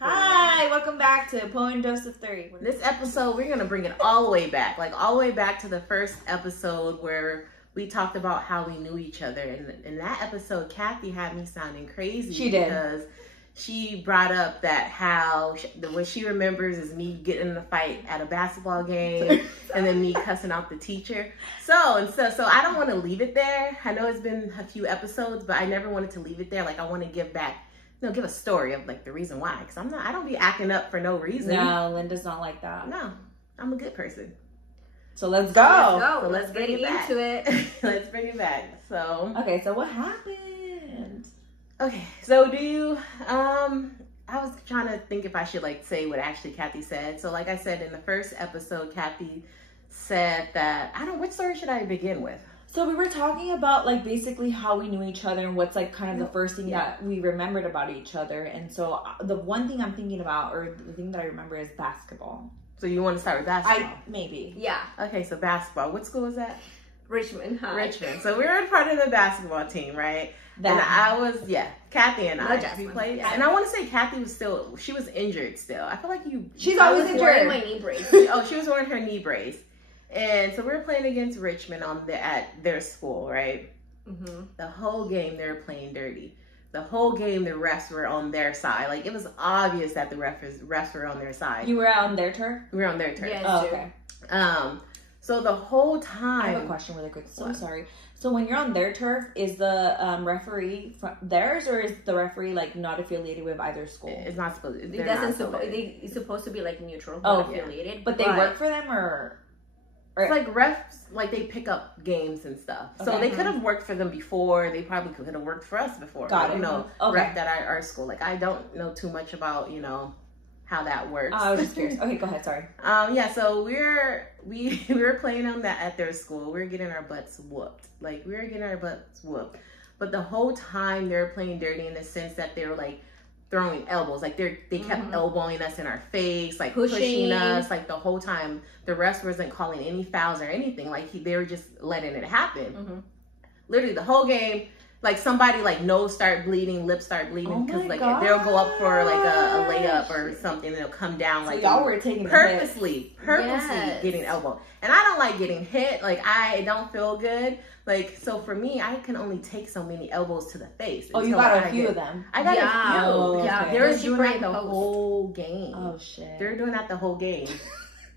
Hi, welcome back to Point Dose of 3. This episode, we're going to bring it all the way back. Like, all the way back to the first episode where we talked about how we knew each other. And in that episode, Kathy had me sounding crazy. She did. Because she brought up that what she remembers is me getting in a fight at a basketball game and then me cussing out the teacher. So I don't want to leave it there. I know it's been a few episodes, but I never wanted to leave it there. Like, I want to give back. Give a story of like the reason why, because I don't be acting up for no reason. No, Linda's not like that. No, I'm a good person. So let's go. So let's get into it. Let's bring it back. So okay, so what happened? Okay, so I was trying to think if I should like say what actually Kathy said. So like I said in the first episode, Kathy said that which story should I begin with? So we were talking about like basically how we knew each other and what's like kind of the first thing that we remembered about each other. And so the one thing I'm thinking about, or the thing that I remember, is basketball. So you want to start with basketball? Maybe. Yeah. Okay, so basketball. What school was that? Richmond High. Richmond. So we were part of the basketball team, right? And I was, Kathy and I. We played. Yeah. And I want to say Kathy was she was injured still. I feel like She's always injured. Wearing my knee brace. Oh, she was wearing her knee brace. And so we were playing against Richmond at their school, right? Mm-hmm. The whole game they were playing dirty. The whole game the refs were on their side. Like, it was obvious that the refs were on their side. You were on their turf? We were on their turf. Yes, oh, okay. So the whole time... I have a question really quick. So sorry. So when you're on their turf, is the referee theirs, or is the referee like not affiliated with either school? It's not supposed to. It's supposed to be like neutral, not affiliated. Yeah. But they work for them, or it's like refs, like they pick up games and stuff. Okay. So they could have worked for them before. They probably could have worked for us before. Got it. Ref at our school. Like, I don't know too much about how that works. I was just curious. Okay, go ahead. Sorry. So we were playing on that at their school. We were getting our butts whooped. But the whole time they were playing dirty in the sense that they were like throwing elbows. Like they kept elbowing us in our face, like pushing us. Like the whole time, the refs wasn't calling any fouls or anything. Like they were just letting it happen. Mm-hmm. Literally the whole game. Like somebody like nose start bleeding, lips start bleeding because they'll go up for like a layup or something and they'll come down like y'all were taking purposely getting elbowed. And I don't like getting hit. Like I don't feel good. Like so for me, I can only take so many elbows to the face. Oh, you got a few of them. I got a few. Oh, yeah, they were doing that the whole game. Oh shit. They were doing that the whole game.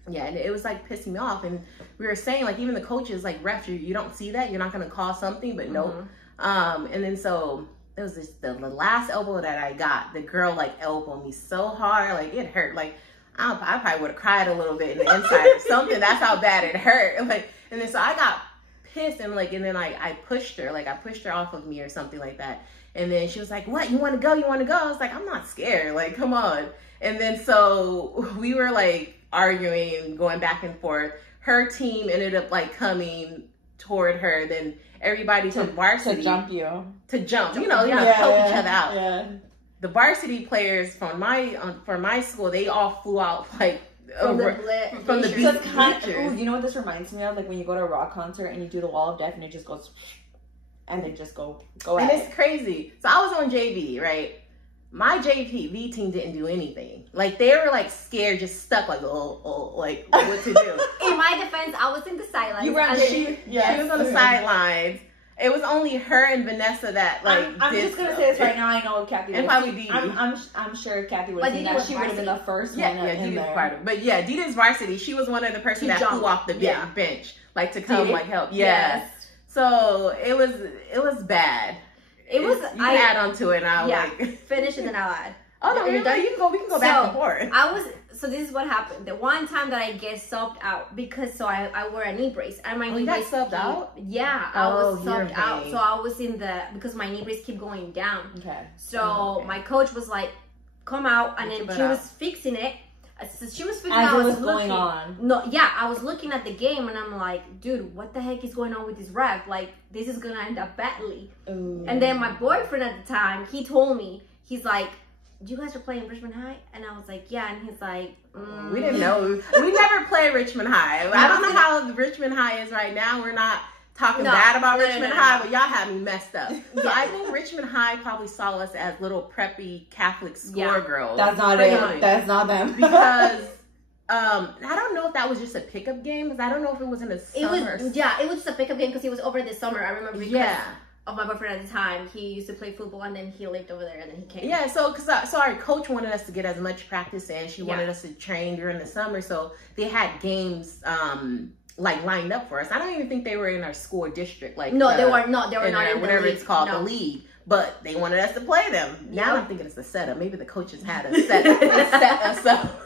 Yeah, and it was like pissing me off. And we were saying like even the coaches like ref, you don't see that, you're not gonna call something, but nope. And then so it was just the last elbow that I got, the girl like elbowed me so hard, like it hurt. Like I probably would have cried a little bit in the inside or something. That's how bad it hurt. Like, and then so I got pissed and then I pushed her, like I pushed her off of me or something like that. And then she was like, "What? You want to go? You want to go?" I was like, "I'm not scared. Like, come on." And then so we were like arguing, going back and forth. Her team ended up like coming toward her. Then everybody took varsity to jump, help each other out. Yeah. The varsity players from my school, they all flew out like from the bleachers. You know what this reminds me of? Like when you go to a rock concert and you do the wall of death and it just goes, and they just go and it's crazy. So I was on JV, right? My JV team didn't do anything. Like they were like scared, just stuck like like what to do. In my defense, I was in the sidelines. You were on she was on the sidelines. It was only her and Vanessa that like. I'm just gonna say this right now. I know Kathy. And probably Dee. I'm sure Kathy would have been that. She would have been the first one in there. Part of it. But yeah, Dita's varsity. She was one of the person that flew off the bench, like to come like help. Yes. So it was bad. I add on to it. And I'll like finish and then I'll add. Oh no, you're done. You can go. We can go back and forth. So this is what happened. The one time that I get subbed out because I wore a knee brace and my knee brace got subbed out. Yeah, I was subbed out. So I was because my knee brace keep going down. Okay. So my coach was like, "Come out," and then she was fixing it. So she was fixing as it was going on. No, yeah, I was looking at the game and I'm like, dude, what the heck is going on with this ref? Like, this is gonna end up badly. Ooh. And then my boyfriend at the time, he told me, he's like, "You guys are playing Richmond High?" And I was like, "Yeah." And he's like, "We didn't know. We never played Richmond High. I don't know how Richmond High is right now. We're not talking bad about Richmond High, but y'all had me messed up. So I think Richmond High probably saw us as little preppy Catholic schoolgirls. That's not it. That's not them. Because I don't know if that was just a pickup game, because I don't know if it was in the summer. It was just a pickup game because he was over this summer. I remember because of my boyfriend at the time. He used to play football, and then he lived over there, and then he came. Yeah, so our coach wanted us to get as much practice in. She wanted us to train during the summer, so they had games like lined up for us. I don't even think they were in our school district. Like no, they were not. They were not in whatever the league. It's called, the league. But they wanted us to play them. Now I'm thinking it's the setup. Maybe the coaches had us set us up.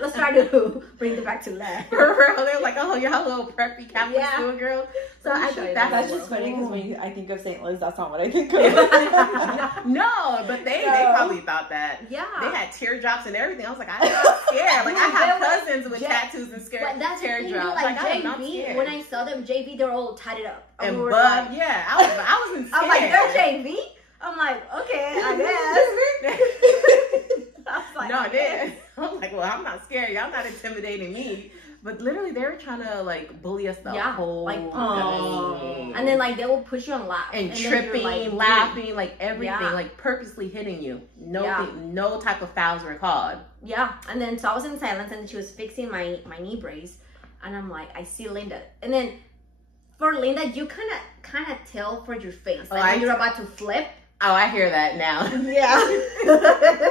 Let's try to bring it back to life. For real, they're like, oh, y'all little preppy Catholic school girl. So I think that's just funny because when I think of St. Louis, that's not what I think of. No, but they probably thought that. Yeah, they had teardrops and everything. I was like, I'm not scared. Like I have cousins with tattoos and scared teardrops. Like I'm not JV, scared. when I saw them JV, they're all tatted up. And we Bub, yeah, I wasn't scared. I'm like, they're JV. I'm like, okay, I guess. I was like, no, they. I'm like, well, I'm not scared. Y'all not intimidating me. But literally, they were trying to like bully us the whole game. And then like they will push you on and tripping, like, laughing, like everything, like purposely hitting you. No type of fouls were called. Yeah, and then so I was in silence, and she was fixing my knee brace, and I'm like, I see Linda, and then for Linda, you kind of tell for your face, like when you're about to flip. Oh, I hear that now. Yeah.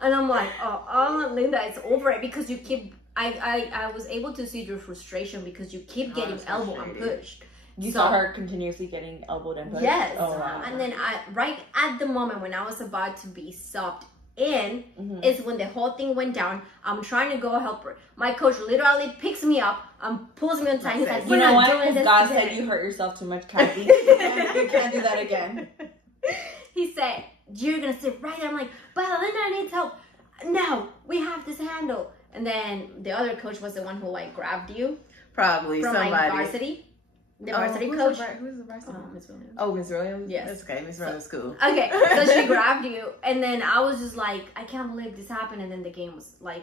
And I'm like, oh, Linda, it's over it because you keep. I was able to see your frustration because you keep getting elbowed and pushed. You saw her continuously getting elbowed and pushed? Yes. Oh, wow. And then right at the moment when I was about to be subbed in, is when the whole thing went down. I'm trying to go help her. My coach literally picks me up and pulls me on time. He's like, you know what? Because God said you hurt yourself too much, Kathy. You can't do that again. He said, you're going to sit right there. I'm like, but Linda needs help. No, we have this handle. And then the other coach was the one who like grabbed you. Probably from somebody. My varsity. The varsity coach. Who's the varsity? Miss Williams. Oh, Miss Williams? Yes. That's okay. Miss Williams is cool. Okay, so she grabbed you. And then I was just like, I can't believe this happened. And then the game was like,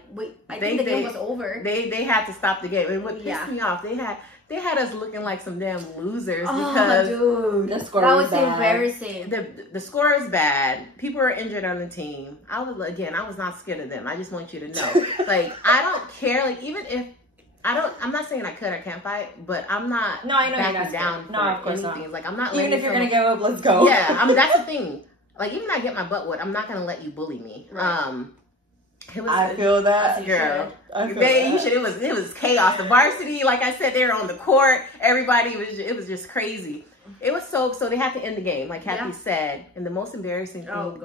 I think the game was over. They had to stop the game. And what pissed me off, they had us looking like some damn losers because dude, the score was bad. Embarrassing. The score is bad. People are injured on the team. I was not scared of them. I just want you to know. Like, I don't care. Like, even if I'm not saying I could or can't fight, but I'm not backing down for anything. Like, I'm not even if you're gonna give up, let's go. Yeah, that's the thing. Like, even if I get my butt whooped, I'm not gonna let you bully me. Right. I feel that, girl. It was chaos. The varsity, like I said, they were on the court. Everybody it was just crazy. It was so they had to end the game, like Kathy said. And the most embarrassing thing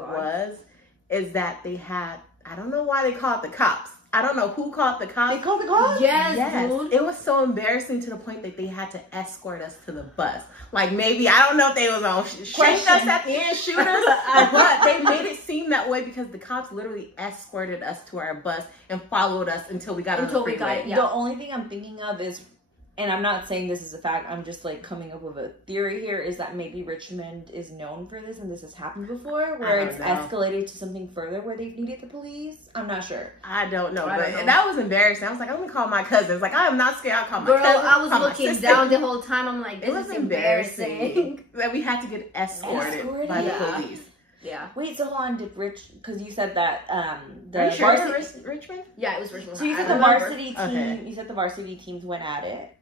is that they had, I don't know why they called the cops. I don't know who called the cops. They called the cops? Yes. Dude. It was so embarrassing to the point that they had to escort us to the bus. Like, maybe, I don't know if they was on shake us at the end, shoot us, but they made it seem that way because the cops literally escorted us to our bus and followed us until we got on the freeway. The only thing I'm thinking of is, and I'm not saying this is a fact, I'm just like coming up with a theory here, is that maybe Richmond is known for this and this has happened before, where it's escalated to something further where they've needed the police. I'm not sure. I don't know, but that was embarrassing. I was like, I'm gonna call my cousins. Like, I'm not scared. I'll call my cousins. I was looking down the whole time. I'm like, this is embarrassing. That we had to get escorted by the police. Yeah. Wait, so hold on, because you said that the varsity Richmond? Yeah, it was Richmond. So you said the varsity team. You said the varsity teams went at it.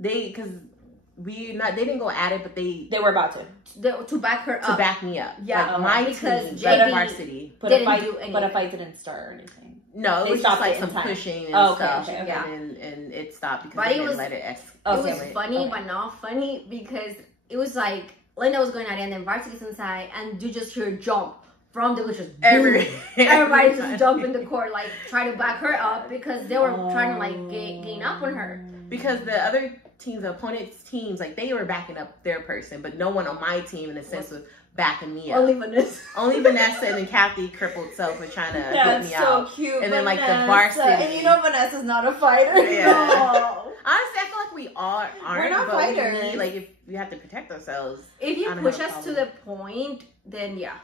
They didn't go at it, but they were about to back her up, to back me up. Yeah, like my because team, the varsity, but a fight didn't start or anything. No, it was just like some pushing and stuff. Okay. Yeah, and it stopped because they didn't let it escalate. It was funny, but not funny because it was like Linda was going at it, and then varsity's inside, and you just hear jump from the just everybody just jump in the court, like try to back her up because they were trying to like gain up on her. Because the other teams, the opponent's teams, like they were backing up their person, but no one on my team in a sense was backing me up. Only Vanessa and then Kathy crippled self were trying to help me out. So cute. And Vanessa. then like the varsity. And you know Vanessa's not a fighter. Yeah. No. Honestly, I feel like we all aren't. We're not fighters. We need, like if we have to protect ourselves. If you push us to the point, then yeah.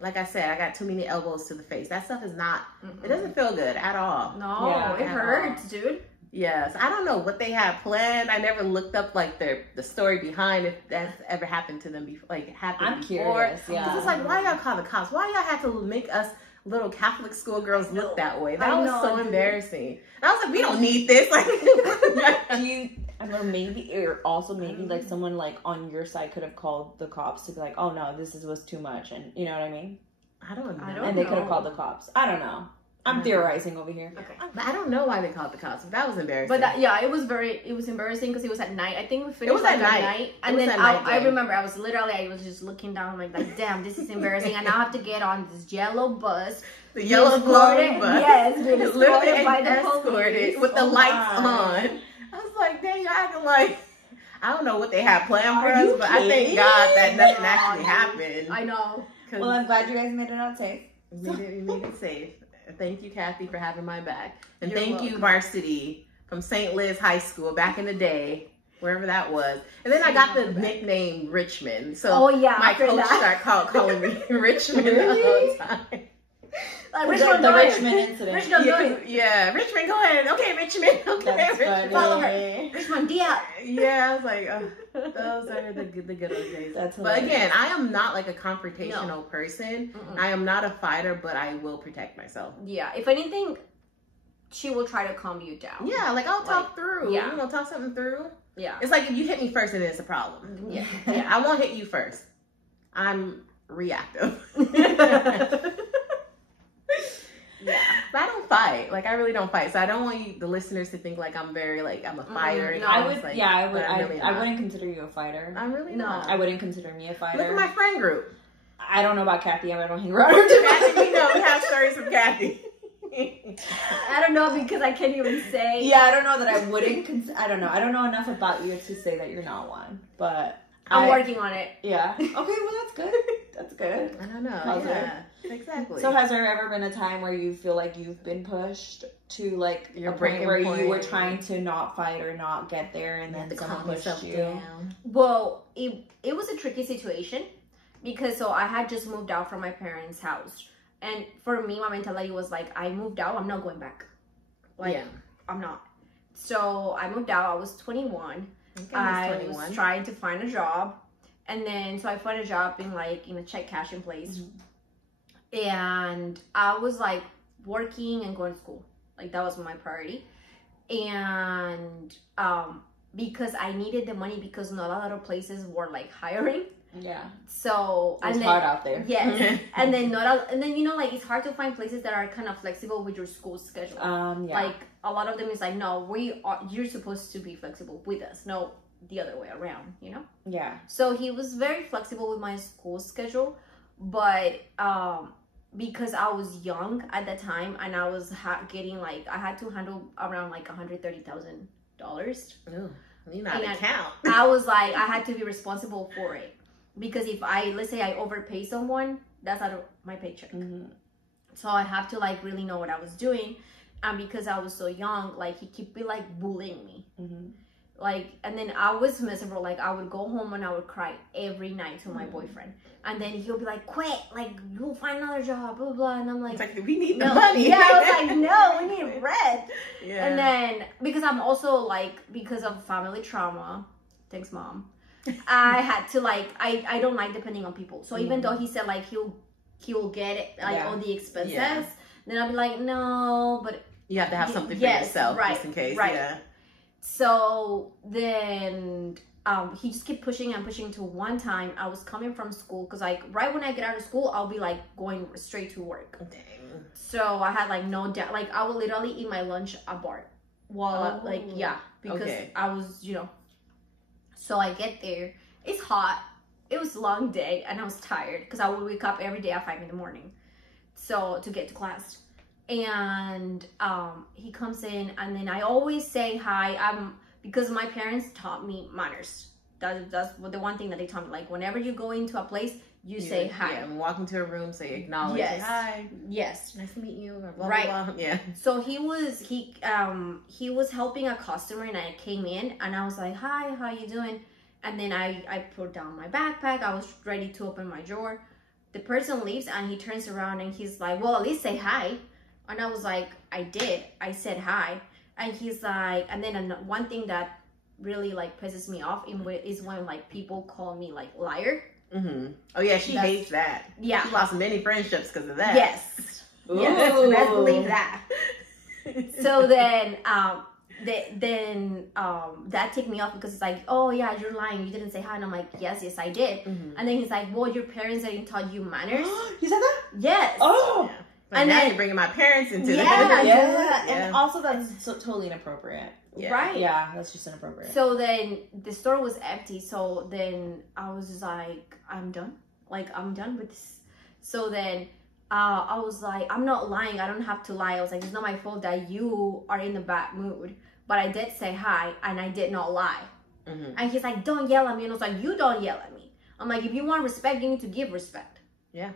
Like I said, I got too many elbows to the face. That stuff is not. It doesn't feel good at all. No, it hurts, dude. Yes, I don't know what they had planned. I never looked up like the story behind if that's ever happened to them before. Like happened I'm before. curious. Yeah. 'Cause it's like, why y'all call the cops? Why y'all have to make us little Catholic schoolgirls look that way? That was so embarrassing. And I was like, we don't need this. Like, do you? I don't know, maybe, or also maybe like someone like on your side could have called the cops to be like, oh no, was too much, and you know what I mean? I don't know. And they could have called the cops. I don't know. I'm theorizing over here. Okay. But I don't know why they called the cops. That was embarrassing. But it was embarrassing because it was at night. I think we finished it was at night. And then I remember I was just looking down like, damn, this is embarrassing. And now I have to get on this yellow bus. The yellow glowing bus. Yes, being escorted by the police. With the lights on. I was like, dang, you're acting like, I don't know what they had planned for us, but I thank God that nothing actually happened. I know. Well, I'm glad you guys made it out safe. We made it safe. Thank you, Kathy, for having my back. And thank you, Varsity from St. Liz High School back in the day, wherever that was. And then I got the nickname Richmond. So my coach started calling me Richmond the whole time. Richmond, the Richmond incident. Richmond, Richmond, go ahead. Okay, Richmond. Okay, Richmond. Follow her. Richmond, Dia. Yeah, I was like, those are the good old days. But again, I am not like a confrontational person. I am not a fighter, but I will protect myself. Yeah, if anything, she will try to calm you down. Yeah, like I'll talk through. Yeah. Talk something through. Yeah. It's like if you hit me first, then it's a problem. Yeah. I won't hit you first. I'm reactive. Yeah, but I don't fight. Like I really don't fight. So I don't want the listeners to think like I'm very I'm a fighter. No, I would. Like, I would. I wouldn't consider you a fighter. I'm really not. I wouldn't consider me a fighter. Look at my friend group. I don't know about Kathy. I don't hang around her. Kathy, we have stories from Kathy. I don't know because I can't even say. Yeah, I don't know that I wouldn't. I don't know. I don't know enough about you to say that you're not one. But I'm working on it. Yeah. Okay. Well, that's good. That's good. I don't know. Positive. Yeah. Exactly. So has there ever been a time where you feel like you've been pushed to like a point where you were trying to not fight or not get there and then someone pushed you down? Well, it was a tricky situation because I had just moved out from my parents' house. And for me, my mentality was like, I moved out, I'm not going back. I'm not. So I moved out, I was 21. Okay, I was trying to find a job. And then, so I found a job in a check cashing place. Mm-hmm. And I was working and going to school. That was my priority. And because I needed the money because not a lot of places were hiring. Yeah. So it's hard out there. Yes. and then it's hard to find places that are kind of flexible with your school schedule. Yeah. A lot of them is no, you're supposed to be flexible with us. No, the other way around, Yeah. So he was very flexible with my school schedule, but because I was young at the time and I was getting I had to handle around $130,000. Ooh, you know how to count. I was I had to be responsible for it because if let's say I overpay someone, that's out of my paycheck. Mm-hmm. So I have to really know what I was doing, and because I was so young, he kept bullying me. Mm-hmm. And then I was miserable. I would go home and I would cry every night to my boyfriend. And then he'll be quit. You'll find another job, blah, blah. And I'm we need the money. Yeah, I was no, we need rent. Yeah. And then, because I'm also, because of family trauma, thanks, Mom, I had to, I don't like depending on people. So even though he said, he'll get it, all the expenses, then I'll be no, but... You have to have something for yourself, just in case. Right. Yeah. So then he just kept pushing and pushing to one time I was coming from school because right when I get out of school I'll be going straight to work. Dang. So I had no doubt. I would literally eat my lunch at bar while because I was So I get there, it's hot, it was a long day and I was tired because I would wake up every day at 5 a.m. so to get to class. And he comes in and then I always say hi. Because my parents taught me manners. That's the one thing that they taught me. Whenever you go into a place, you say hi. Yeah, and walk into a room, say acknowledge. Yes. Say hi. Yes. Nice to meet you. Or blah, right. Blah, blah. Yeah. So he was helping a customer and I came in and I was like, hi, how you doing? And then I put down my backpack. I was ready to open my drawer. The person leaves and he turns around and he's like, well, at least say hi. And I was like, I did. I said hi. And he's like, and then one thing that really like pisses me off is when like people call me like liar. Oh yeah, she hates that. Yeah, she lost many friendships because of that. Yes, yes, best believe that. So then that ticked me off because it's like, oh yeah, you're lying, you didn't say hi. And I'm like, yes I did. And then he's like, well, your parents didn't taught you manners. He said that? Yes. Oh yeah. And now you're bringing my parents into this. And also that's totally inappropriate. Right? Yeah, that's just inappropriate. So then the store was empty. So then I was just like, I'm done. Like, I'm done with this. So then I was like, I'm not lying. I don't have to lie. I was like, it's not my fault that you are in a bad mood. But I did say hi and I did not lie. And he's like, don't yell at me. And I was like, you don't yell at me. I'm like, if you want respect, you need to give respect. Yeah.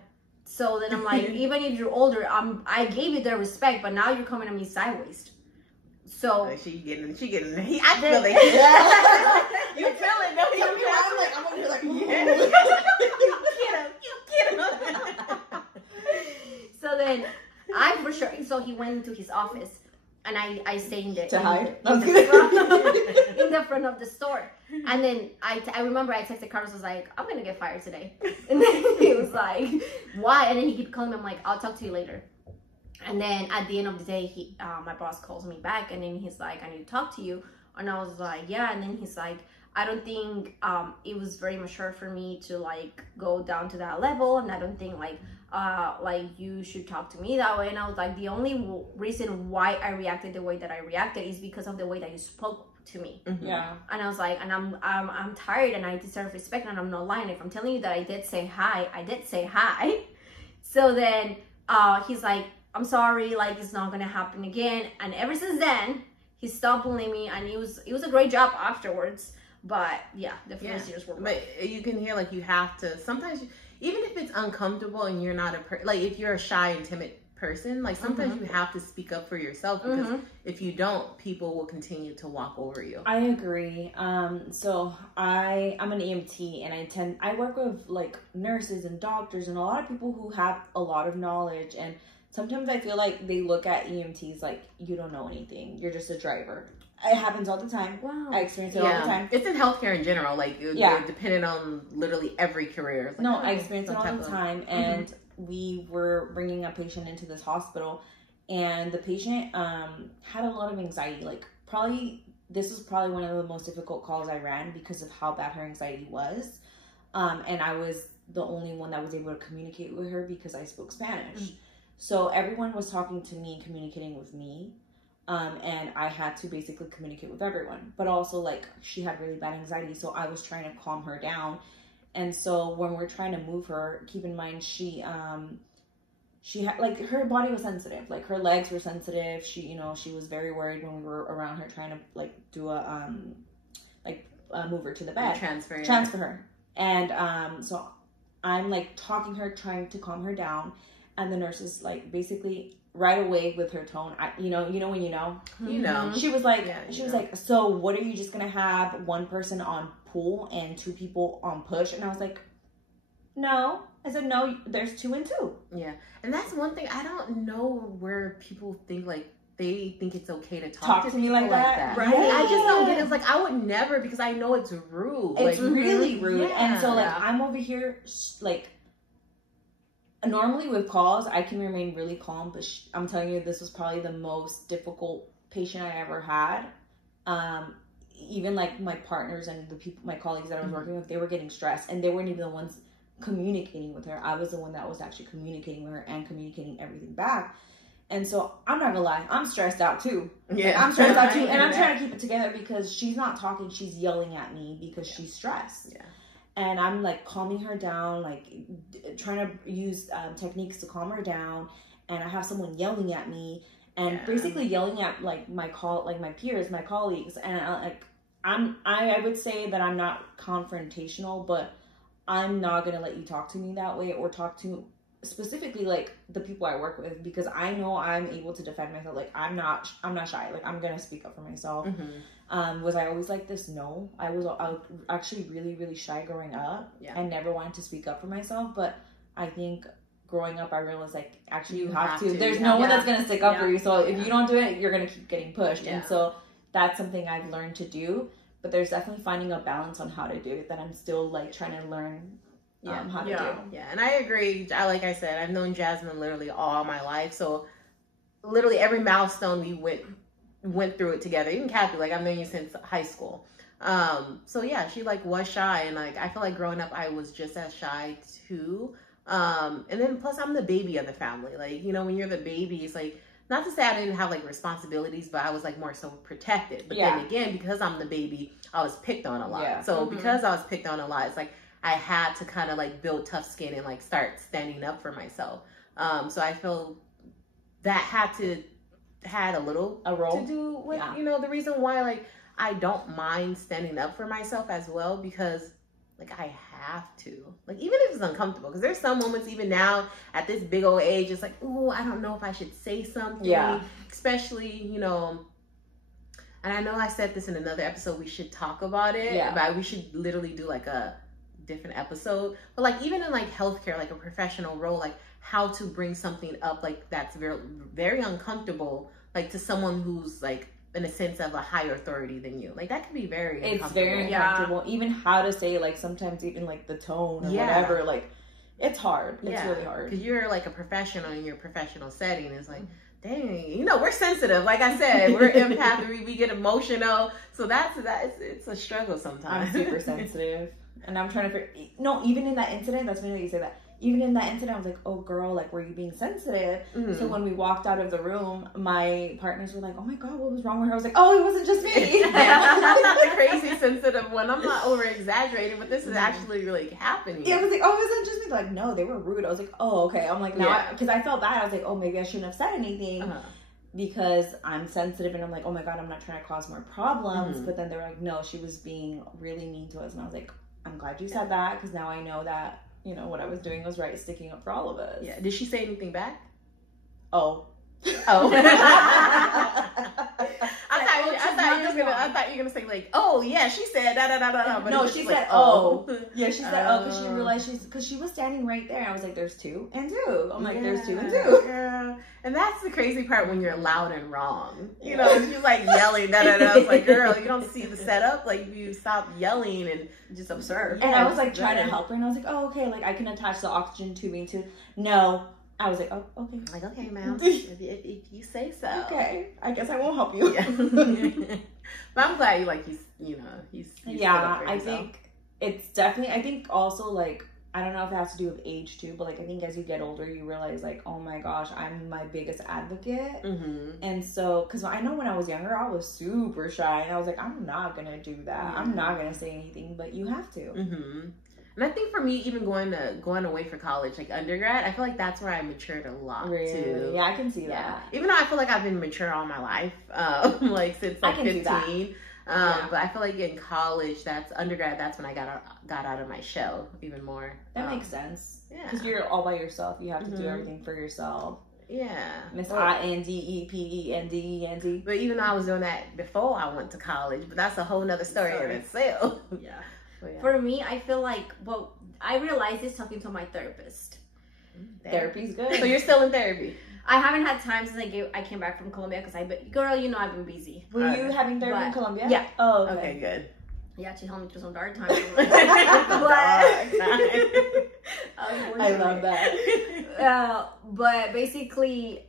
So then I'm like, even if you're older, I gave you the respect, but now you're coming at me sideways. So like she getting. I feel like you feel it. No, I'm over here like, yeah. you get him. So then I for sure. So he went into his office, and I stayed in the front of the store. And then I remember I texted Carlos, was like, I'm gonna get fired today. And then he was like, why? And then he kept calling me. I'm like, I'll talk to you later. And then at the end of the day, my boss calls me back, and then he's like, I need to talk to you. And I was like, yeah. And then he's like, I don't think it was very mature for me to like go down to that level, and I don't think like you should talk to me that way. And I was like, the only reason why I reacted the way that I reacted is because of the way that you spoke to me. Yeah. And I was like, and I'm tired, and I deserve respect, and I'm not lying. If I'm telling you that I did say hi, I did say hi. So then he's like, I'm sorry, like it's not gonna happen again. And ever since then, he stopped bullying me, and it was a great job afterwards. But yeah, the first years were rough. But you can hear like you have to sometimes, even if it's uncomfortable and you're not like if you're a shy and timid person, like sometimes you have to speak up for yourself, because if you don't, people will continue to walk over you. I agree. So I'm an EMT, and I work with like nurses and doctors and a lot of people who have a lot of knowledge, and sometimes I feel like they look at EMTs like, you don't know anything, you're just a driver. It happens all the time. Wow. I experience it all the time. It's in healthcare in general. Like, you're dependent on literally every career. Like, I experience it all the time. And we were bringing a patient into this hospital, and the patient had a lot of anxiety. Like, this was probably one of the most difficult calls I ran because of how bad her anxiety was. And I was the only one that was able to communicate with her because I spoke Spanish. So everyone was talking to me and communicating with me. And I had to basically communicate with everyone, but also like she had really bad anxiety, so I was trying to calm her down. And so when we're trying to move her, keep in mind she had like her body was sensitive, like her legs were sensitive. She was very worried when we were around her trying to like do move her to the bed, transfer her. And so I'm like talking her, trying to calm her down, and the nurse is like basically right away with her tone, when she was like, like, so what are you just gonna have one person on pull and two people on push? And I was like, no. I said, no, there's 2 and 2. Yeah. And that's one thing, I don't know where people think like they think it's okay to talk to me like that. Right? I just don't get it. It's like, I would never, because I know it's rude. It's like, really rude. Yeah. And so like I'm over here like, normally with calls, I can remain really calm, but I'm telling you, this was probably the most difficult patient I ever had. Even like my partners and the people, my colleagues that I was working with, they were getting stressed, and they weren't even the ones communicating with her. I was the one that was actually communicating with her and communicating everything back. And so I'm not gonna lie, I'm stressed out too. Yeah, like, I'm stressed out too, and I'm trying to keep it together because she's not talking, she's yelling at me because she's stressed. Yeah. And I'm like calming her down, like trying to use techniques to calm her down. And I have someone yelling at me and basically yelling at like my peers, my colleagues. And I would say that I'm not confrontational, but I'm not gonna let you talk to me that way or talk to specifically like the people I work with, because I know I'm able to defend myself. Like I'm not shy. Like I'm gonna speak up for myself. Was I always like this? No, I was actually really, really shy growing up. I never wanted to speak up for myself, but I think growing up, I realized like actually you have to. There's no one that's gonna stick up for you. So if you don't do it, you're gonna keep getting pushed. And so that's something I've learned to do. But there's definitely finding a balance on how to do it that I'm still like trying to learn how to do. Yeah, and I agree. Like I said, I've known Jasmine literally all my life. So literally every milestone we went through it together. Even Kathy, like I've known you since high school. So yeah, she like was shy, and like I feel like growing up I was just as shy too. And then plus I'm the baby of the family. Like, you know, when you're the baby, it's like, not to say I didn't have like responsibilities, but I was like more so protected. But then again, because I'm the baby, I was picked on a lot. Yeah. So because I was picked on a lot, it's like I had to kind of like build tough skin and like start standing up for myself. So I feel that had a role to do with, you know, the reason why like I don't mind standing up for myself as well, because like I have to, like, even if it's uncomfortable, because there's some moments even now at this big old age, it's like, oh, I don't know if I should say something, especially, you know, and I know I said this in another episode, we should talk about it, but we should literally do like a different episode, but like even in like healthcare, like a professional role, like how to bring something up like that's very, very uncomfortable, like to someone who's like in a sense of a higher authority than you. Like that could be very uncomfortable. It's very uncomfortable. Even how to say, like sometimes even like the tone or whatever, like it's hard. It's really hard. Because you're like a professional in your professional setting. It's like, dang, you know, we're sensitive. Like I said, we're empath, we get emotional. So it's a struggle sometimes. I'm super sensitive. And I'm trying to figure, no, even in that incident, that's funny that you say that. Even in that incident, I was like, oh, girl, like, were you being sensitive? Mm-hmm. So when we walked out of the room, my partners were like, oh, my God, what was wrong with her? I was like, oh, it wasn't just me. The crazy sensitive one. I'm not over-exaggerating, but this is actually, like, happening. Yeah, I was like, oh, it wasn't just me. They're like, no, they were rude. I was like, oh, okay. I'm like, now, because I felt bad. I was like, oh, maybe I shouldn't have said anything because I'm sensitive. And I'm like, oh, my God, I'm not trying to cause more problems. Mm-hmm. But then they were like, no, she was being really mean to us. And I was like, I'm glad you said that, because now I know that, you know, what I was doing was right, sticking up for all of us. Yeah. Did she say anything back? Oh. I thought you were gonna say like, oh yeah, she said da da da da. But no, she said like, oh. Yeah, she said oh because she realized because she was standing right there. And I was like, there's 2 and 2. I'm like, there's 2 and 2. Yeah. And that's the crazy part when you're loud and wrong. You know, she's like yelling da da da. It's like, girl, you don't see the setup. Like you stop yelling and just observe. And I was like trying to help her, and I was like, oh okay, like I can attach the oxygen tubing to. No. I was like, oh, okay. I'm like, okay, ma'am. if you say so. Okay. I guess I won't help you. Yeah. But I'm glad you yeah, I think it's definitely, I think also like, I don't know if it has to do with age too, but like, I think as you get older, you realize like, oh my gosh, I'm my biggest advocate. Mm-hmm. And so, cause I know when I was younger, I was super shy and I was like, I'm not going to do that. Mm-hmm. I'm not going to say anything, but you have to. Mm-hmm. And I think for me, even going away for college, like undergrad, I feel like that's where I matured a lot too. Yeah, I can see that. Even though I feel like I've been mature all my life, like since like 15. But I feel like in college, that's when I got out of my shell even more. That makes sense. Yeah, because you're all by yourself. You have to do everything for yourself. Yeah, Miss INDEPENDEND. But even though I was doing that before I went to college, but that's a whole nother story in itself. Yeah. Yeah. For me, I feel like, well, I realized this talking to my therapist. Therapy's good. So you're still in therapy? I haven't had time since I came back from Colombia because girl, you know I've been busy. Were you having therapy in Colombia? Yeah. Oh, okay, good. Yeah, she helped me through some dark times. I love that. But basically,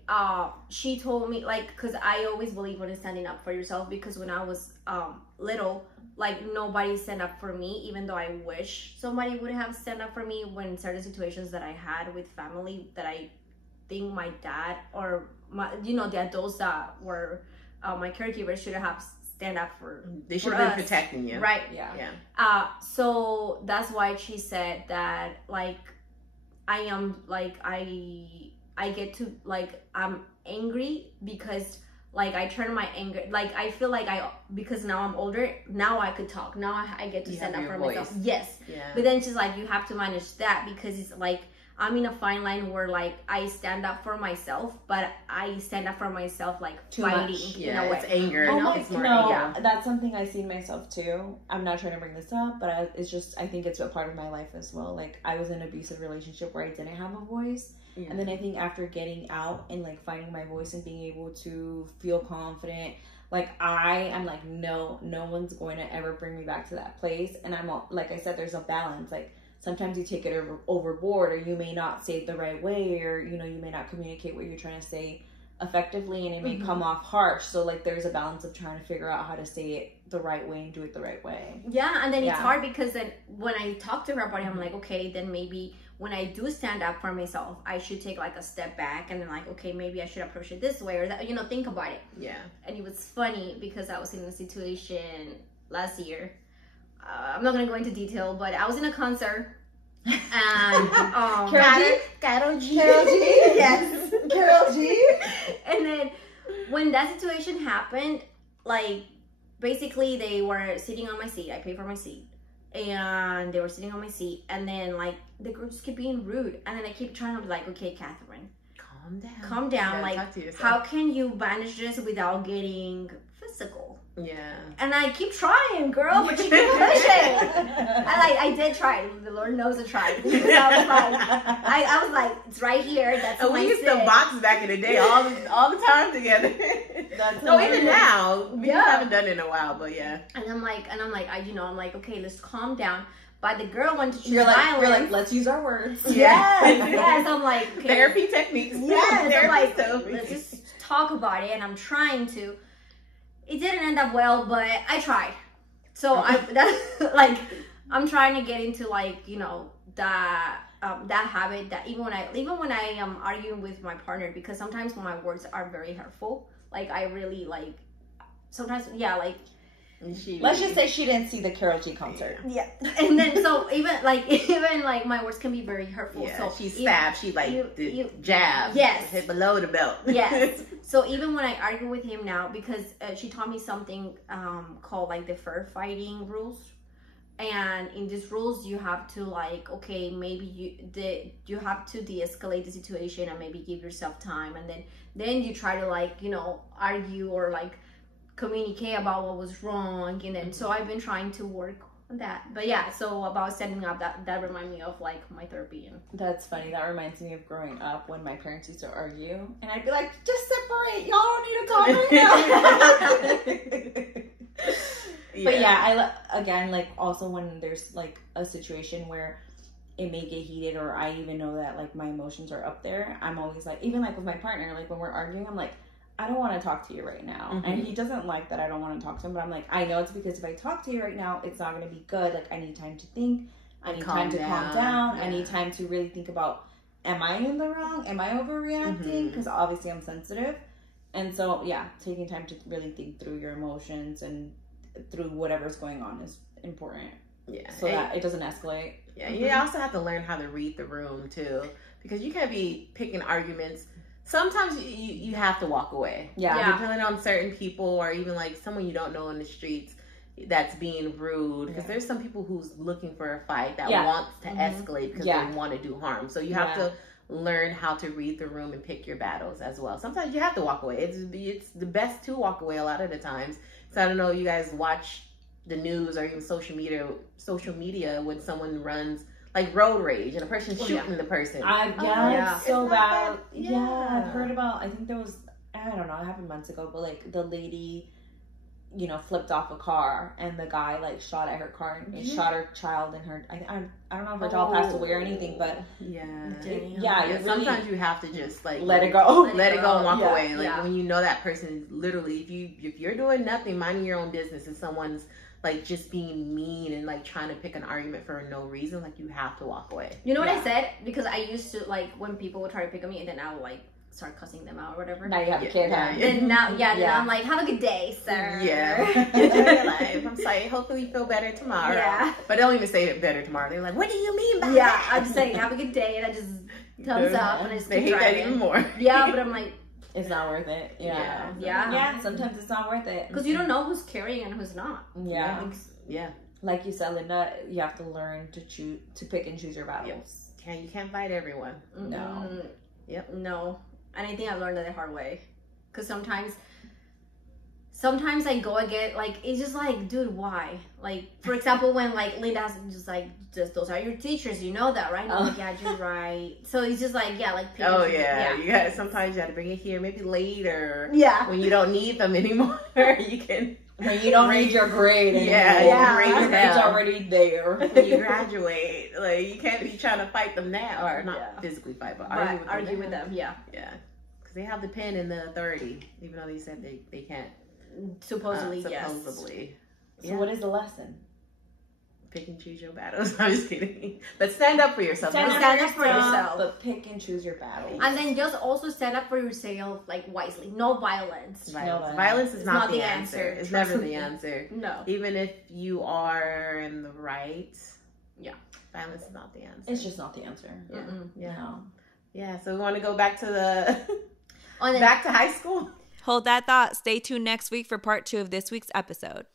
she told me, like, because I always believe in standing up for yourself, because when I was little, like, nobody stand up for me, even though I wish somebody would have stand up for me when certain situations that I had with family that I think my dad or the adults that were my caregivers should have stand up for. They should have been protecting you, right? Yeah. So that's why she said that, like, I am like I get to, like, I'm angry because, like, I turn my anger, like, I feel like because now I'm older, now I could talk. Now I get to stand up for myself. Yes. Yeah. But then she's like, you have to manage that, because it's like, I'm in a fine line where like I stand up for myself, but I stand up for myself like Too fighting. much. Yeah, in a way. it's anger. Oh my, It's more no, anger. that's something I see in myself too. I'm not trying to bring this up, but it's just, I think it's a part of my life as well. Like, I was in an abusive relationship where I didn't have a voice. Yeah. And then I think after getting out and like finding my voice and being able to feel confident, like I'm like, no one's going to ever bring me back to that place. And I'm like I said, there's a balance. Like, sometimes you take it overboard, or you may not say it the right way, or, you know, you may not communicate what you're trying to say effectively, and it may come off harsh. So like, there's a balance of trying to figure out how to say it the right way and do it the right way. Yeah, and then it's hard because then when I talk to her about it, I'm like, okay, then maybe when I do stand up for myself, I should take like a step back and then like, okay, maybe I should approach it this way, or that, you know, think about it. Yeah. And it was funny because I was in a situation last year. I'm not gonna go into detail, but I was in a concert and Carol G. yes, Carol G. And then when that situation happened, like basically they were sitting on my seat. I paid for my seat, and they were sitting on my seat, and then like the group just kept being rude, and then I keep trying to be like, okay, Catherine, calm down. Like, how can you manage this without getting physical? Yeah. And I keep trying, girl, but you keep pushing. I did try. The Lord knows I tried. So I was like, it's right here. That's and we used to box back in the day all the time together. No, even now we haven't done it in a while, but yeah. And I'm like, I'm like, okay, let's calm down. But the girl wanted to choose You're violence. like, let's use our words. Yes. I'm like, okay. Therapy techniques. Yes. I'm like, let's just talk about it, and I'm trying to. It didn't end up well, but I tried. So I'm trying to get into like, you know, that habit that even when I am arguing with my partner, because sometimes my words are very hurtful. Like, I really like sometimes, like. Let's just say she didn't see the Karol G concert. Yeah. And then so even like my words can be very hurtful. Yeah, so she stabbed. She like jab. Yes. Hit below the belt. Yes. So even when I argue with him now, because she taught me something called like the fair fighting rules. And in these rules, you have to like, okay, maybe you have to de-escalate the situation and maybe give yourself time, and then you try to like, you know, argue or like communicate about what was wrong. And then so I've been trying to work on that. But yeah, so about setting up, that reminded me of like my therapy. And that's funny. That reminds me of growing up when my parents used to argue, and I'd be like, just separate, y'all don't need to talk right now. But yeah, again, like, also when there's like a situation where it may get heated, or I even know that like my emotions are up there, I'm always like, even like with my partner, like when we're arguing, I'm like, I don't want to talk to you right now. And he doesn't like that I don't want to talk to him, but I'm like, I know it's because if I talk to you right now, it's not going to be good. Like, I need time to think. I need time to calm down. I need time to really think about, am I in the wrong? Am I overreacting? Because obviously I'm sensitive. And so, yeah, taking time to really think through your emotions and through whatever's going on is important. Yeah. So that it doesn't escalate. Yeah. You also have to learn how to read the room too, because you can't be picking arguments. Sometimes you have to walk away. Yeah. Depending on certain people, or even like someone you don't know in the streets that's being rude. Because there's some people who's looking for a fight that wants to escalate because they want to do harm. So you have to learn how to read the room and pick your battles as well. Sometimes you have to walk away. It's the best to walk away a lot of the times. So I don't know, you guys watch the news or even social media when someone runs like road rage and a person's shooting the person. It's so bad. I've heard about, I think there was, I don't know, it happened months ago, but like the lady, you know, flipped off a car and the guy like shot at her car and shot her child and her, I don't know if her child passed away or anything, but sometimes you have to just like let it go and walk away. Like when you know that person is literally, if you're doing nothing, minding your own business, and someone's like just being mean and like trying to pick an argument for no reason, like you have to walk away. You know what I said? Because I used to like when people would try to pick on me, and then I would like start cussing them out or whatever. Now you have a kid, huh? Then now, I'm like, have a good day, sir. Enjoy your life. I'm sorry. Hopefully you feel better tomorrow. Yeah. But they don't even say it better tomorrow. They're like, what do you mean by that? I'm just saying, have a good day, and I just thumbs up, and I just they keep hate driving. that even more. Yeah, but I'm like, it's not worth it. Yeah. Sometimes it's not worth it because you don't know who's carrying and who's not. Yeah. Like you said, Linda, you have to learn to pick and choose your battles. You can't fight everyone. No. Yep. No. And I think I learned that the hard way. Because sometimes I go again, like, it's just like, dude, why? Like, for example, when, like, Linda's just like, those are your teachers, you know that, right? And I'm like, yeah, you're right. So it's just like, yeah, like, you got sometimes you got to bring it here, maybe later. Yeah. When you don't need them anymore, you can. When you don't need your grade anymore. Your grade's already there. When you graduate, like, you can't be trying to fight them now, or not physically fight, but argue with them. Yeah. Yeah. Because they have the pen and the authority, even though they said they can't. Supposedly, yes. So what is the lesson? Pick and choose your battles. I'm just kidding. But stand up for yourself. Stand up for yourself. But pick and choose your battles. And then just also stand up for yourself, like, wisely. No violence. Violence is not the answer. It's never the answer. No. Even if you are in the right. Yeah. Violence is not the answer. It's just not the answer. Yeah. Yeah. No. Yeah. So we want to go back to back to high school. Hold that thought. Stay tuned next week for part 2 of this week's episode.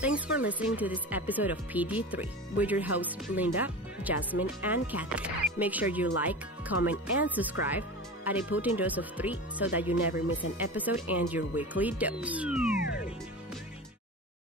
Thanks for listening to this episode of PG3 with your hosts Linda, Jasmine, and Kathy. Make sure you like, comment, and subscribe at a potent dose of 3 so that you never miss an episode and your weekly dose.